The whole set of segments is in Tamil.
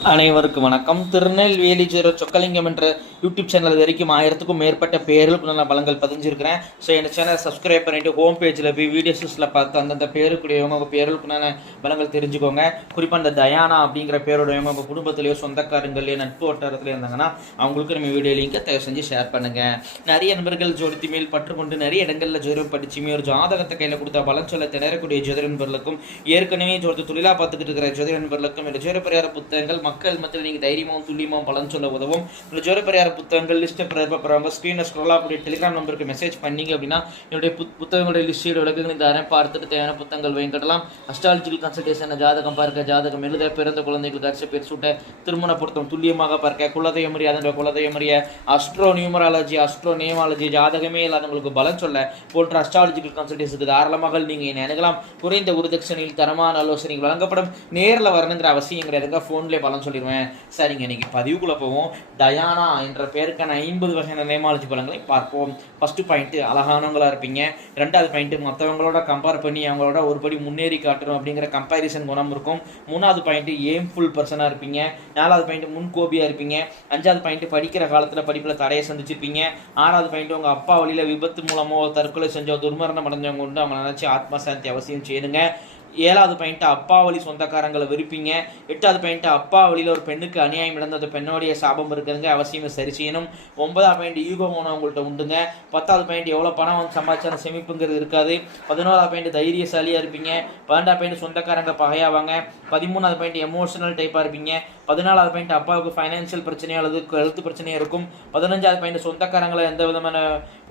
அனைவருக்கும் வணக்கம். திருநெல்வேலி சொக்கலிங்கம் என்ற யூடியூப் சேனல் இது வரைக்கும் 1000க்கும் மேற்பட்ட பேர்களுக்கு நான் பலங்கள் பதிஞ்சிருக்கிறேன். ஸோ இந்த சேனலை சப்ஸ்கிரைப் பண்ணிட்டு ஹோம் பேஜில் போய் வீடியோஸில் பார்த்து அந்தந்த பேருக்குடையவங்க உங்கள் பேர்களுக்குனான பலங்கள் தெரிஞ்சுக்கோங்க. குறிப்பாக இந்த தயானா அப்படிங்கிற பேருடையவங்க உங்கள் குடும்பத்திலேயோ சொந்தக்காரங்களையோ நட்பு வட்டாரத்தில் இருந்தாங்கன்னா அவங்களுக்கு நம்ம வீடியோ லிங்கை தயவு செஞ்சு ஷேர் பண்ணுங்கள். நிறைய நண்பர்கள் ஜோதித்தி மேல் பற்றுக்கொண்டு நிறைய இடங்களில் ஜோதிடம் படிச்சுமே ஒரு ஜாதகத்தை கையில் கொடுத்தா பலன் சொல்ல திணறக்கூடிய ஜோதிட நண்பர்களுக்கும் ஏற்கனவே ஜோதி தொழிலாக பார்த்துக்கிட்டு இருக்கிற ஜோதிட நண்பர்களுக்கும் இந்த ஜோதிட பரிகார புத்தகங்கள் மக்கள் மத்தியில் நீங்கள் தைரியமாகவும் துல்லியமாகவும் பலன் சொல்ல உதவும். இந்த ஜோதிட பரிகார புத்தகங்கள் லிஸ்ட்டை போகிறவங்க ஸ்க்ரீனை ஸ்க்ரோல் ஆகக்கூடிய டெலிகிராம் நம்பருக்கு மெசேஜ் பண்ணீங்க அப்படின்னா என்னுடைய புத்தகங்களுடைய லிஸ்ட்டோட விளக்கங்கள் தரேன். பார்த்துட்டு தேவையான புத்தகங்கள் வாங்கிக்கலாம். அஸ்ட்ராலஜிக்கல் கன்சல்டேஷன், ஜாதகம் பார்க்க, ஜாதகம் எழுத, பிறந்த குழந்தைகளுக்கு அரிசி பேர் சூட்ட, திருமண பொருத்தம் துல்லியமாக பார்க்க, குலதெய்வம் அறிய, அதனுடைய குலதெய்வம் அறிய, அஸ்ட்ரோ நியூமராலஜி, அஸ்ட்ரோ நேமாலஜி, ஜாதகமே இல்லாதவங்களுக்கு பலன் சொல்ல போன்ற அஸ்ட்ராலஜிக்கல் கன்சல்டேஷனுக்கு தாராளமாக நீங்கள் என்னை அணுகலாம். குறைந்த குருதட்சணையில் தரமான ஆலோசனைகள் வழங்கப்படும். நேரில் வரணுங்கிற அவசியம் கிடையாதுங்க, ஃபோன்லேயே பலன் சொல்லிடுவேன். சரிங்க, இன்னைக்கு பதிவுக்குள்ள போவோம். டயானா என்ற பேருக்கான 50 வகையான நேமாலஜி பலன்களை பார்ப்போம். ஃபர்ஸ்ட் பாயிண்ட், அழகானவங்களா இருப்பீங்க. ரெண்டாவது பாயிண்ட், மற்றவங்களோட கம்பேர் பண்ணி அவங்களோட ஒருபடி முன்னேறி காட்டணும் அப்படிங்கிற கம்பேரிசன் குணம் இருக்கும். மூணாவது பாயிண்ட், ஏம்ஃபுல் பர்சனாக இருப்பீங்க. நாலாவது பாயிண்ட், முன்கோபியா இருப்பீங்க. அஞ்சாவது பாயிண்ட், படிக்கிற காலத்தில் படிப்பில் தடையை சந்திச்சிருப்பீங்க. ஆறாவது பாயிண்ட், உங்கள் அப்பா வழியில் விபத்து மூலமோ தற்கொலை செஞ்சோ துர்மரணம் அடைஞ்சவங்க உண்டு, அவங்க நினைச்சு ஆத்ம சாந்தி அவசியம் செய்யுங்க. ஏழாவது பாயிண்ட், அப்பா வழி சொந்தக்காரங்களை விருப்பீங்க. எட்டாவது பாயிண்ட், அப்பா வழியில் ஒரு பெண்ணுக்கு அநியாயம் நடந்த அந்த பெண்ணுடைய சாபம் இருக்குதுங்க, அவசியம் சரி செய்யணும். 9வது பாயிண்ட், ஈகோ மோனம் உங்கள்கிட்ட உண்டுங்க. 10வது பாயிண்ட், எவ்வளோ பணம் சம்பாதிச்சாலும் சேமிப்புங்கிறது இருக்காது. 11வது பாயிண்ட், தைரியசாலியாக இருப்பீங்க. 12வது பாயிண்ட், சொந்தக்காரங்க பகையாவாங்க. 13வது பாயிண்ட், எமோஷனல் டைப்பாக இருப்பீங்க. 14வது பாயிண்ட், அப்பாவுக்கு ஃபைனான்சியல் பிரச்சனையோ அல்லது ஹெல்த் பிரச்சனையும் இருக்கும். 15வது பாயிண்ட், சொந்தக்காரங்களை எந்த விதமான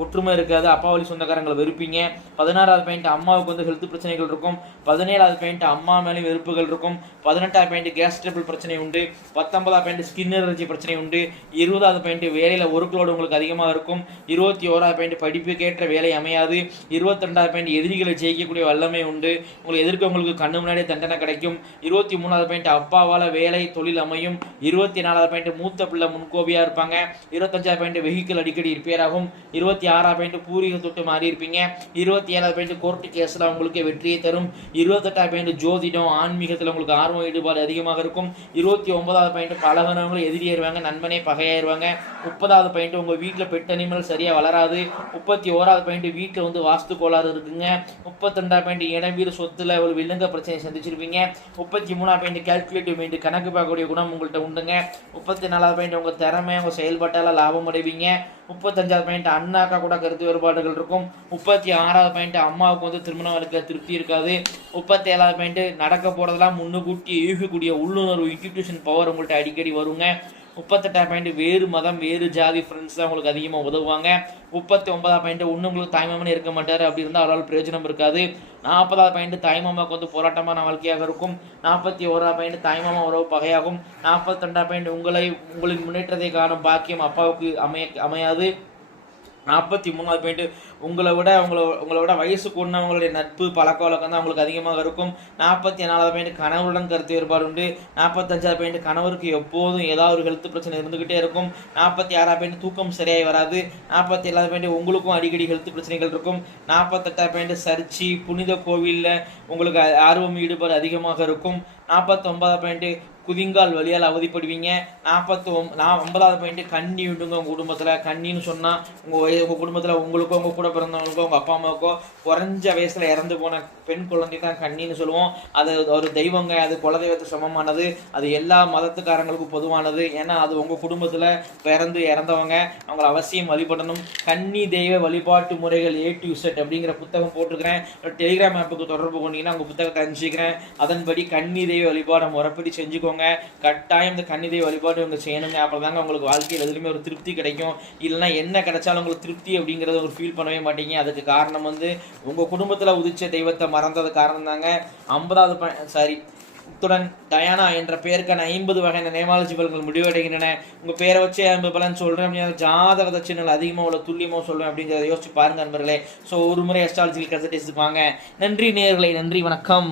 ஒற்றுமை இருக்காது, அப்பா வழி சொந்தக்காரங்களை வெறுப்பீங்க. 16வது பாயிண்ட், அம்மாவுக்கு ஹெல்த் பிரச்சனைகள் இருக்கும். 17வது பாயிண்ட், அம்மா மேலே வெறுப்புகள் இருக்கும். 18வது பாயிண்ட், கேஸ் ட்ரபிள் பிரச்சனை உண்டு. 19வது பாயிண்ட், ஸ்கின் அலர்ஜி பிரச்சனை உண்டு. 20வது பாயிண்ட், வேலையில் ஒர்க்லோடு உங்களுக்கு அதிகமாக இருக்கும். 21வது பாயிண்ட், படிப்புக்கேற்ற வேலை அமையாது. 22வது பாயிண்ட், எதிரிகளை ஜெயிக்கக்கூடிய வல்லமை உண்டு. உங்களை எதிர்க்கவங்களுக்கு கண்ணு முன்னாடியே தண்டனை கிடைக்கும். 23வது பாயிண்ட், அப்பாவால் வேலை தொழில் அமையும். 24வது பாயிண்ட், மூத்த பிள்ளை முன்கோபியாக இருப்பாங்க. 25வது பாயிண்ட், வெஹிக்கிள் அடிக்கடி ரிப்பேர் ஆகும். 26வது பாயிண்ட், பூர்வீக தொட்டு மாறி இருப்பீங்க. 27வது பாயிண்ட், கோர்ட்டு கேஸில் உங்களுக்கு வெற்றியை தரும். 28வது பாயிண்ட், ஜோதிடம் ஆன்மீகத்தில் உங்களுக்கு ஆர்வம் ஈடுபாடு அதிகமாக இருக்கும். 29வது பாயிண்ட், பழகினவங்களும் எதிரியாயிருவாங்க, நண்பனே பகையாயிருவாங்க. 30வது பாயிண்ட், உங்கள் வீட்டில் பெட் அனிமல் சரியாக வளராது. 31வது பாயிண்ட், வீட்டில் வாஸ்து கோளாறு இருக்குங்க. 32வது பாயிண்ட், இடம் வீடு சொத்துல ஒரு வில்லங்க பிரச்சனையை சந்திச்சிருப்பீங்க. 33வது பாயிண்ட், கால்குலேட்டிவ் மைண்ட் கணக்கு பார்க்கக்கூடிய குணம் உங்கள்கிட்ட உண்டுங்க. 34வது பாயிண்ட், உங்கள் திறமை உங்கள் செயல்பாட்டால் லாபம் அடைவீங்க. 35வது பாயிண்ட், அண்ணாக்கா கூட கருத்து வேறுபாடுகள் இருக்கும். 36வது பாயிண்ட், அம்மாவுக்கு திருமணம் இருக்க திருப்தி இருக்காது. 37வது பாயிண்ட், நடக்க போறதெல்லாம் முன்னுக்கூட்டி யூகிக்கக்கூடிய உள்ளுணர்வு இன்ட்யூஷன் பவர் உங்கள்கிட்ட அடிக்கடி வருங்க. 38வது பாயிண்ட், வேறு மதம் வேறு ஜாதி ஃப்ரெண்ட்ஸ் தான் உங்களுக்கு அதிகமாக உதவுவாங்க. 39வது பாயிண்ட், ஒன்று உங்களுக்கு தாய்மாமனே இருக்க மாட்டார், அப்படி இருந்தால் அவரால் பிரயோஜனம் இருக்காது. 40வது பாயிண்ட், தாய்மாமாவுக்கு போராட்டமான வாழ்க்கையாக இருக்கும். 41வது பாயிண்ட், தாய்மாமா உறவு பகையாகும். 42வது பாயிண்ட், உங்களின் முன்னேற்றத்தை காணும் பாக்கியம் அப்பாவுக்கு அமையாது. 43வது பாயிண்ட், உங்களை விட வயசு கூடினவங்களுடைய நட்பு பழக்க வழக்கம் தான் உங்களுக்கு அதிகமாக இருக்கும். 44வது பாயிண்ட், கணவருடன் கருத்து வேறுபாடு உண்டு. 45வது பாயிண்ட், கணவருக்கு எப்போதும் ஏதாவது ஒரு ஹெல்த் பிரச்சனை இருந்துகிட்டே இருக்கும். 46வது பாயிண்ட், தூக்கம் சரியாகி வராது. 47வது பாயிண்ட், உங்களுக்கும் அடிக்கடி ஹெல்த் பிரச்சனைகள் இருக்கும். 48வது பாயிண்ட், சர்ச்சி புனித கோவிலில் உங்களுக்கு ஆர்வம் ஈடுபாடு அதிகமாக இருக்கும். 49வது பாயிண்ட், குதிங்கால் வழியால் அவதிப்படுவீங்க. 50வது பாயிண்ட், கண்ணி விடுங்க உங்கள் குடும்பத்தில். கண்ணின்னு சொன்னால் உங்கள் குடும்பத்தில் உங்களுக்கோ உங்கள் கூட பிறந்தவங்களுக்கோ உங்கள் அப்பா அம்மாவுக்கோ குறைஞ்ச வயசில் இறந்து போன பெண் குழந்தை தான் கண்ணின்னு சொல்லுவோம். அது ஒரு தெய்வங்க, அது குலதெய்வத்துக்கு சமமானது, அது எல்லா மதத்துக்காரங்களுக்கும் பொதுவானது. ஏன்னா அது உங்கள் குடும்பத்தில் பிறந்து இறந்தவங்க, அவங்கள அவசியம் வழிபடணும். கன்னி தெய்வ வழிபாட்டு முறைகள் A to Z அப்படிங்கிற புத்தகம் போட்டிருக்கிறேன். டெலிகிராம் ஆப்புக்கு தொடர்பு கொண்டீங்கன்னா உங்கள் புத்தகத்தை அனுப்பிச்சிக்கிறேன். அதன்படி கன்னி தெய்வ வழிபாடை முறைப்படி செஞ்சுக்கோங்க. கட்டாயம் இந்த கன்னி தெய்வ வழிபாடு இவங்க செய்யணுங்க. அப்போ தாங்க உங்களுக்கு வாழ்க்கையில் எதுலையுமே ஒரு திருப்தி கிடைக்கும். இல்லைன்னா என்ன கிடைச்சாலும் உங்களுக்கு திருப்தி அப்படிங்கிறத ஒரு ஃபீல் பண்ணவே மாட்டீங்க. அதுக்கு காரணம் உங்கள் குடும்பத்தில் உதிச்ச தெய்வத்தை மறந்தது காரணம் தாங்க. 50வது இத்துடன் டயானா என்ற பெயருக்கான 50 வகையான நேமாலஜி பலன்கள் முடிவடைகின்றன. உங்கள் பேரை வச்சு 50 பலன் சொல்கிறேன் அப்படின்னா ஜாதக தட்சணைகள் அதிகமாக உள்ள துல்லியமாக சொல்லுவேன் அப்படிங்கிறத யோசிச்சு பாருங்க நண்பர்களே. ஸோ ஒரு முறை அஸ்ட்ராலஜிக்கல் கன்சல்டேஷன் வாங்க. நன்றி நேயர்களே, நன்றி, வணக்கம்.